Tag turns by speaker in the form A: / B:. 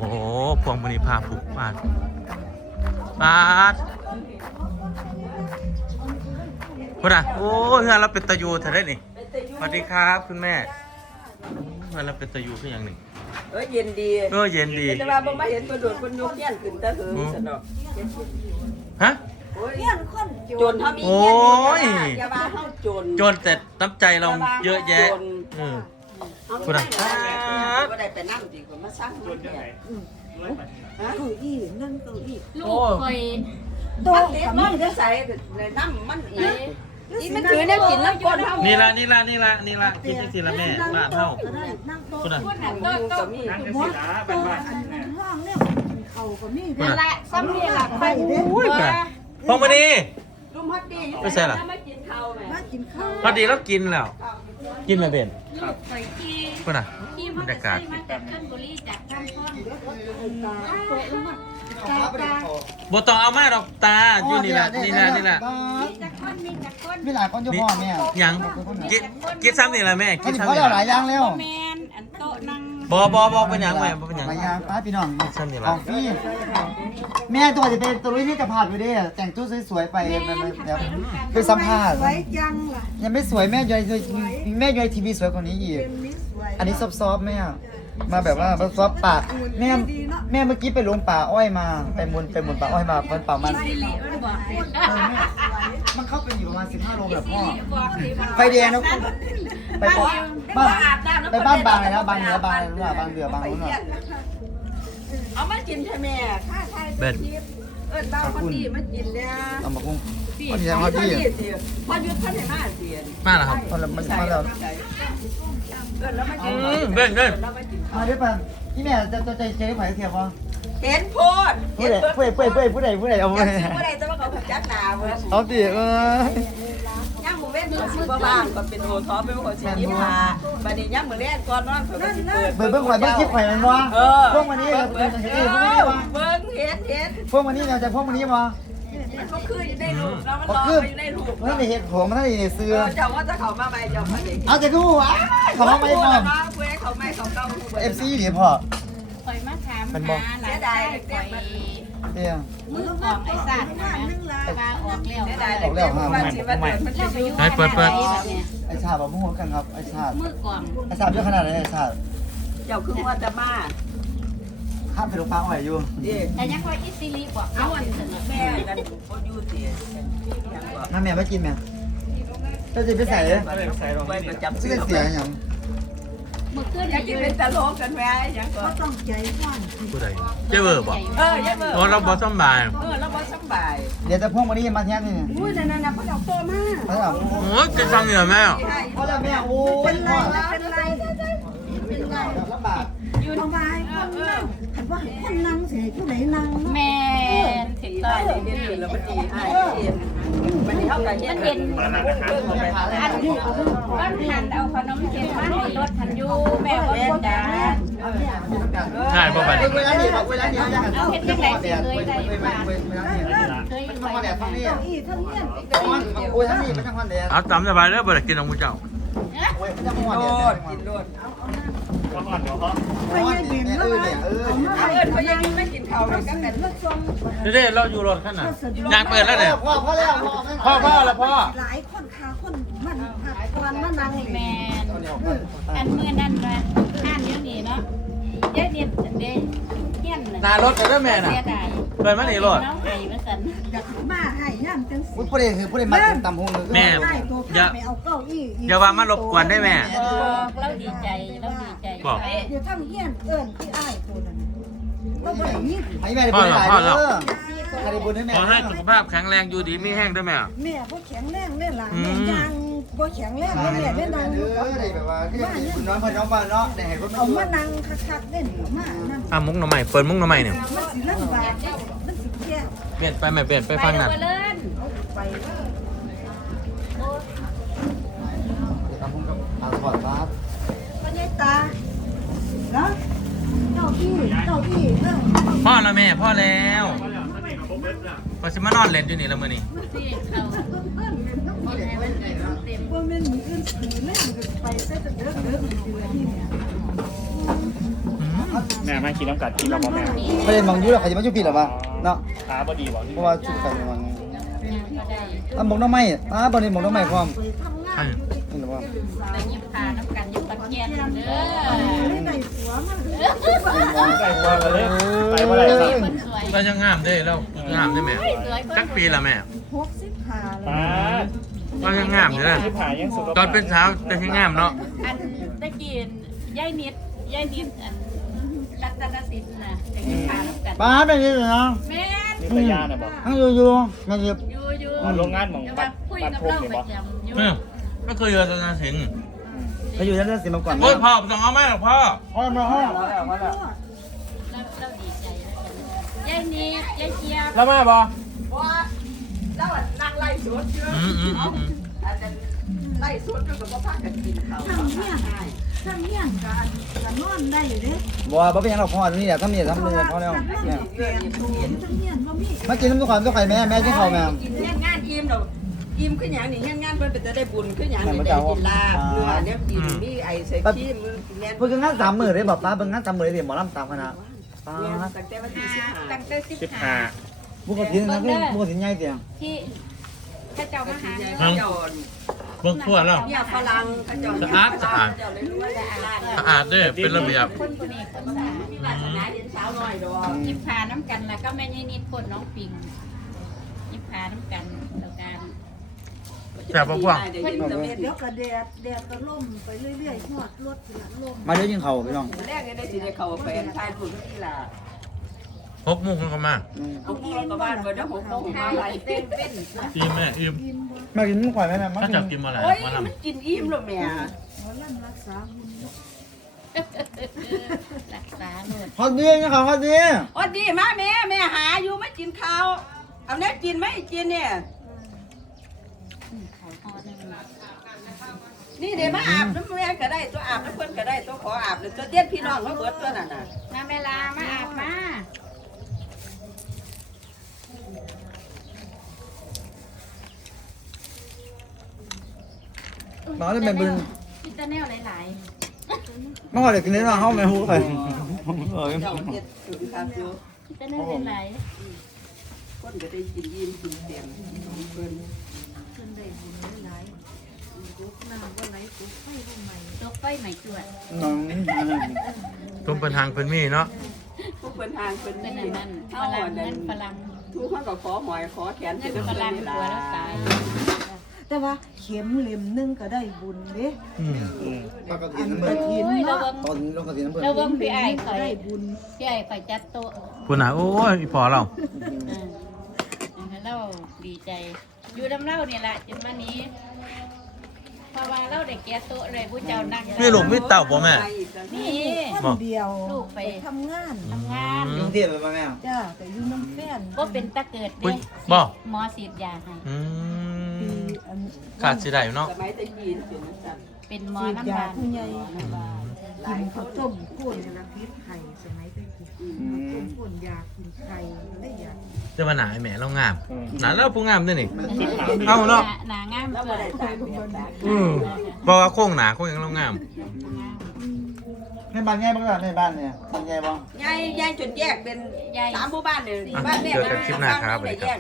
A: โอ้พวงมณีพาผูกบ้านปาดพูดอ่ะโอ้เฮือนเราเป็นตะยูเธอได้นี่สวัสดีครับคุณแม่เฮือนเราเป็นตะยูคืออย่างหนึ่ง
B: เย็นดี
A: เย็นดี
B: แต่ว่าบ่มาเห็นคนโดดคนยกเงี้ยนขึ้นตะหึงสนอก
A: ฮะ
B: เงี้ยนคนโจรเฮามี
A: โอ้ย
B: อย่าว่าเฮาโจร
A: โจรแต่น้ำใจเราเยอะแยะพูดอ่ะ
B: บ่ได้ไปนั่งดีกว่ามาสร้างโจรจังได๋ฮะเก้าอี้นั่งเก้าอี้
C: ลูกคอย
B: โตกับมันได้ใส่น้ำมันอีมันถือเนี่ยกินน้ำก้นเฮา
A: นี่ละกินจังซี่ละแม่บ้านเฮาพูดอ่ะ
B: ก็มี
D: ห้องเนี่ยเขาก็มี
C: นั่นแหละซ้ำนี่แหละไปเด้
A: โอ้ยพวงมณี
B: ลุงฮัดดีอยู่
A: ไม่ใช่หรอ
B: มากินข้าวแม่
D: มากินข้าว
A: พอดีแล้วกินแล้วกินมาเด่น
C: ลูกคอยที่
A: พูดอ่ะ
C: ที่
A: บ
C: มั
A: ร
C: น
A: รยากาศ
C: มาจากขั้นบุรีจากขั้นข้อน
A: บ่ต้องเอามาดอกตาอยู่นี่ละ
C: มีจากข้อนมีจากข้อน
E: มีหลายคนอยู่พ่อแม่
A: ยังกินซ้ำนี่ละแม่กิน
E: เขา
A: ซ้ำ
E: เขา
A: นี่
E: เล่าหลายอย่างแล้ว
C: แมนอันโต๊ะนั่ง
A: บ่เป็นหยังแม่บ่เป็นหยัง
E: หลายอย่างป้าพี่น้อง
A: ซ้ำนี่
E: ข
A: ละ
E: องพี่แม่ตัวจะเป็นตัวนี้ที่จะผ่านไปดิแต่งชุดสวยๆไปแบบไปสัมภาษณ์
D: ไว้ยังล่ะ
E: ยังไม่สวยแม่ยอยทีวีสวยกว่านี้อีก
D: เป็นมิสไว้
E: อันนี้ซอฟๆแม่มาแบบว่าซอฟป่าแม่เมื่อกี้ไปลงป่าอ้อยมาไปหมุนป่าอ้อยมามันป่ามัน
C: สิริมันบอกสิ
E: มันเข้าไปอยู่ประมาณ15 โลแบบพ่อ
C: บอกสิ
E: ไฟแดงนะไปบ้านบางเลยนะบางเหนือบางอะไรนู่นบางเดือบางนู้นน่ะ
B: เอามากินใช่ไหมข้าไทยตัวทิพย์เต้าคนดีมากินแล้ว
E: เอามาคุ้งวันนี้ยังฮอตดี้
B: พอยุดท่านไหนมาเสีย
A: มาแล้วครับ
E: มันมาแล้ว
B: แล้วมากิน
A: เบิ่ง
E: มาด้วยป่ะพี่แม่จะใจไข่เทียบป่ะ
B: เห็นโพด
E: ผู้ใดเอาไป
B: ผู้ใดจะมาเขาจัดหนาเว้ย
E: เอาดิ
B: ย่างหมูเว้นเขาสิบ่บ้างก็เป็นโอท้อเป็นคนสิยิ้มมาบัดนี้ย่างหมูเล่นก่อนนอนเขาก็สิเปิด
E: เบิ่งข่อยเบิ่งคลิปข่อยมันวะพวกวันนี้เราเป็นเห็นพวกนี้วะ
B: เบิ่งเห็น
E: พวกวันนี้เราจะพวกวันนี้วะ
B: มันก็คืออยู่ในรูปแล้วมันรอไปอยู่ในรูป
E: มันได้เห็นผมมันได้เห็นเสื้อ
B: เจ้าว่าจะเขามาใหม่เจ้ามาเด็ก
E: เอาจะดูวะเขาไม่พอ
B: เพื่อเขาไม่เขาเก่า
E: FC เดี๋ยวพ่อ
C: คอยมาถามหาหลานชายคอย
E: เดี๋ยว
C: มือของไอ้สัตว์นะว่าออกแล้ว
B: ได้เด็กว่าสิว่าเดินมันจะอยู่
E: ไอชาแบบมุ่งกันครับไอชา
C: มือกล่อง
E: ไอชาเยอะขนาดไหนไอชา
B: เจ้าคือว่าจะมา
E: ข้ามไปลงปลาอ่อยอยู่
C: แต่ยังคอยอิสิริบอก
B: เอาอันแม่กันบ่อยู่สิ
E: น้าแม่ไม่กินแม่เราจะไปใส่
B: ไปประจำ
E: เสื้
B: ซื้
E: อ
B: อ
E: เสียอย่าง
C: มือขึ้น
B: อยากกินเป็นตะโลกันแม่ยังก็
D: ก็ต้องใจกว้าง
A: ผู้ใดเจ้าเบอร์บ่
B: ยังเบอร์
A: โอ้เราบ่สบาย
B: แล้วบ่สบาย
E: เดี๋ยวจะพวกวันนี้มาแทนนี่
B: อุ้ยนั่นๆๆพ่อดอกโตมา
E: เขาถาม
A: โอ้ยกินซ้ำนี่ละแม่
E: เขาจะแม่โอ้ย
D: เป็นไรเป็นไรเป็นไร
E: ลำบาก
D: อยู่ทำไมคนนั่งขันว่าคนนั่งเสียผู้ไหนนั่ง
C: แม่ถึง
B: ตายเห็นอยู่แล้วมันดีให้เห็นมันเท่ากันเห็นเห็นเพิ่งไปหา
C: อันนี้ก้อนหันเอาขนมเค็มมาให้รถหันอยู่แม่ว่าบ่จ้า
A: ใช่บ่บัดนี้
E: เวลานี้เวลานี้เขาจะหัน
C: เอาเฮ็ดจังได๋สิเคยได้
E: เวลานี้
C: เคย
E: มัน
C: ไป
E: ต้องมาแดดทั้งนี้
D: เก้าอี้ทั้งเงี้ย
E: โอ้ยทั้งนี้มันต้องมาแดด
A: เอาตามสบายเด้อบ่ได้กินของผู้เจ้า
E: โอ้ยมันต้องมา
B: โล
E: แดด
B: ดกินโลด
D: พยายามแล้วนะเอามา
B: เอา
D: ให้
B: เอิ้นพยายามไม่กินข้าวกันกัน
D: มาส่ง
A: เด้เราอยู่รถขนาดยางเปิดแล้วเนี่ย
E: พ่อแล้ว
A: พ่อแล้วพ่อ
D: หลายคนขาคนมันผัดกวนมานั่ง
C: แม่อันมื้อนั้นว่าอ่านอยู่นี่เนาะยายเด็ดเด้เฮียน
A: หน้ารถเด้อแม่น่ะ
C: เสียดาย
A: เปิดมานี่รถ
C: น้องไห้มาสั่น
D: อยากมาให้ย่ำจังสิ
E: ผู้ใดคือผู้ใดมาตำหง
A: แม่
D: ได้ตัวข้าไปเอาเก้าอี้
A: อย่ามารบกวนได้แม่
C: เราดีใจเราดีใจ
A: บอก
D: เดี๋ยวทั้งเงี้ยเอิญที่อ้ายตัวนั้นก็บ่ได้ยิน
E: ไอ้แม่ได้บุญหลายเด้อใครได้บุญให้แม่
A: ขอให้สุขภาพแข็งแรงอยู่ดีไม่แห้งด้วยแม่
D: แม่บ่แข็งแรงเด้ล่ะแม่ยางบ่แข็งแรงแล้วแม่ได้นั่งอยู่กับ
E: ได้แบบว่าคุณน้องพ่อน้องบ้านเนาะได้ให้คน
D: เอามานั่งคักๆเด่นมานั่ง
A: อ่ะมุ้งหน่อใหม่เปิดมุ้งหน่อใหม่เนี่ย
D: มันสิลำบากมันสิแย่
A: เปลี่ยนไปแม่เปลี่ยนไปฟังนั่น
C: ไปเล่น
D: ไปเด้อ
E: ตำหงกับอาสปอร์ตครับ
D: พ่อยายตาเนาะเก้าอี้เก้าอี้เด้อ
A: พ่อแล้วแม่พ่อแล้วพอสิมานอนเล่นอยู่นี่แล้วมื้อนี้
C: สิเขาให้มันเต็ม
D: บ่แม่นมีอื่นสิแม่ไปแต่จะเด้อที่เนี่ย
A: อืม
F: แม่ไม่กินน้ำกัดกินแล้วบ่แม่
E: ประเด็นบางยุคเราใครจะมาจุพี่หรอวะเนาะ
F: ขาบ่ดีบ่
E: เพราะว่าจุดไฟมัน
C: ก็ได้
E: ตำบกน้ำไม้บริบกน้ำไม้พร้อม
A: ใช่
E: นี่หรือว่า
C: ไปยิบพาน้ำกันยิบปันแกนเด้อ
D: ได้ผัวมา
F: ใส่หัวมาเลยไปบ่ได้ครับ
C: คนสวย
A: เรายังงามได้แล้วงามได้แม่จักปีละแม่
D: 65
F: ป้า
A: เรายังงามอยู่นะ
F: ที่ผ่ายังสุขภาพ
A: ตอนเป็นสาวแต่ยังงามเนาะ
C: อันตะกี้ยายนิดอันรัตนสิทธิ์นะไปยิบพาน้ำกัน
E: ป้าเป็นนี่เลยนะ
C: แม่น
F: นี่ตยาน่ะบ่
E: ทั้งอยู่มาหยิบ
C: อยู่
F: โรงงานหม่อง
C: จะ
F: ปั
C: มา
F: ด
C: คุย
F: ปัด
C: กับ
F: พรม
C: เรา
F: นี่
C: ป
F: บ่
C: ระจำอยู่
A: ไม่เคยเจอตอนสิง
E: เขาอยู่ชั้นสิมาก่อน
A: โอ้ยพ่อต้องเอาแม่หรอกพ่อ
E: พ่อมาห้อง
C: เราดีใจยายนิดยายเจี๊ยบ
F: แล้วมาบ่
B: ว่าแล้วนั่งไล่สวนเยอะ อาจจะไล่สวนก็บ่พากันกินข้าว
D: ทำเนี่ยกันนอนได้เด้
E: บัวเป็นยังเราพ่อนี่แหละทำนี่ทำเลยพ่อแล้วเนี่ย
D: แกนตูนทั้งเนี่ยบ่มี
E: มากินน้ำทุกคนทุกใครแม่กินข้าวแม่
B: กินงานอิ่มดอกอิ่มขึ้นหยังนี่งานเพิ่นเป็นจะได้บุญขึ้นหยังนี่ได้กินลาบเนื้อเนี่ยกินมีไอใส่ขี้มือแม่น
E: เพิ่งงาน3 มื้อได้บอกป้าเพิ่งงาน3 มื้อได้หมอลำตามคณะป้า
B: ตั้งแต่วันที่
C: ตั้งแต่
F: 15
E: บุกถิ่นนะบุกถิ่นใหญ่เตียง
C: ที่ข้าเจ้ามาหา
B: 15เจ้า
A: เบิ่งทั่วแล้ว
B: เนี่ยฝรั่งเขาเจ้า
A: สะอาดสะอาด
B: เจ้าเลยรู้ว่าสะอาด
A: สะอาดเด้อเป็นระเบียบ
C: คนคนนี้คนสา
B: มีวาสนาเย็นเช้าหน่อยดอก
C: ยิบพาน้ำกันแล้วก็แม่นี่นิดคนน้องปิงยิบพาน้ำกันแล้วกัน
B: เดี๋ยว
D: ก็แดดก็ล่มไปเรื่อยๆฮอดรถสิละล่ม
E: มาเดี๋ยวยิงเขาพี่น้อง
B: แรกได้สิได้เข้าไปทายบุญที่ล่ะ
A: 6 โมงก็มา
B: เอาพวกเราก็บ้านเบิดแล้ว6โมงมาไล่เต้นเป็น
A: อิ่มแม่อิ่ม
E: มากินข่อยแม่มา
A: ถ้า
E: กิ
A: จับ
E: น
A: กินมาแล้ว
B: โอ้ย
A: มาล
B: มันกินอิ่มแล้วแม่
D: หมอลำรักษาหุ่น
C: รักษาหมด
E: ฮอตดีนะครับฮอตดี
B: โอ้ดีมาแม่หาอยู่ไม่กินข้าวเอาแน่กินไหมกินเนี่ย
C: เขาพอหนึ่ง
B: นี่เดี๋ยวมาอาบน้ำแม่ก็ได้ตัวอาบน้ำเพิ่นก็ได้ตัวขออาบเลยตัวเตี้ยนพี่น้องเขาเบิดตัวนั่นน่ะ
C: มาเวลามาอาบมา
E: มาได้เป็นบึง
C: พิตาแนลหลาย
E: มาขอเด็กกินได้มาห้องแม่ฮู้ใคร
B: เจ้าเฮ็ดสุขภาพอยู่
C: ๆพิตาแนลหลาย
B: คนก็ได้กินอิ่มกินเต็มของเพิ่น
D: เพิ่นได้บุญหลายๆกุ๊กน้ำบ่ไหลกุ๊กไฟบ่ไหม้
C: ๆตกไฟใหม่จวด
E: น้อง
A: ำตุ้มเป็นทางเป็นมีเนาะ
B: ผู้เพิ่นทางเพิ่น
C: เป็นอันนั้นฝ
B: เฮา
C: รั่ง
B: อันนั้
C: นั่
B: น
C: นฝรั่ง
B: ทุกคนก็ขอหอยขอแขน
C: นั่น
B: เพิ่น
C: ฝ
B: เพิ่
C: รั่ง
B: น
C: ตัวแล้วตาย
D: แต่ว่าเข็มเล่มนึงก็ได้บุญเด้
E: ปกติ
D: อัน
E: น้ำ
D: ก
E: เบิ
D: ระ
E: ด
D: ถิน
C: เรา
D: เนาะ
C: เบิ่ง
E: ตอนลงกระถิ่นน้ำเบิด
C: เราเบิ่งพี่ไอ้คอย
D: ได้บุญ
C: พี่ไอ้คอยจัดโต๊ะ
A: คุณน่ะโอ้ยอีพอเรา
C: เราดีใจ อยู่ดำเล่าเนี่ยแหละจนวันนี้เพราะว่าเราได้แก่โต๊ะเลยผู้เจ้านั่ง
A: มีลูกมีเต่าบ่แม่
C: นี่
D: คนเดียว
C: ลูกไป
D: ทำงาน
C: ทำงาน
E: กรุงเทพไปป่ะแม่
D: จ้าแต่อยู่น้ำแฟน
C: ก็เป็นตะเกิด
A: อุ๊
C: เด้
A: ยบ่
C: หมอฉีดยาให้
A: อื
D: ปี
A: ม
D: อัน
A: ขาดสิได้เนาะ
B: สมัยตะกี้เป็นจัง
C: เป็นหมอ
D: ฉีด
C: น้ำ
D: ยา
C: บาน
D: ผู้ใหญ่กินข้าวต้มข้นละพิษไข่สมัยตะกี้ข้าวต้มข้นยากินไข่ได้ยา
A: จะมาหนาไอ้แม่เรางามหนาเราผู้งามด้วยนี่
C: เอา
A: เอาเนาะ
C: หนางาม
B: แล้ว
C: เกิ
B: บ่
C: ด
B: ได้ตายแบบตาย
A: เพราะว่าโค้งหนาโค้งยังเรางาม
E: ในบ้านไงบ้างล่ะในบ้านเนี่ยบ้านไงบ้าง
B: ยายจนแยกเป็น3หมู่บ้านนี่บ้านแม่
A: เจอกันคลิปหน้าครับ
B: ได้แยก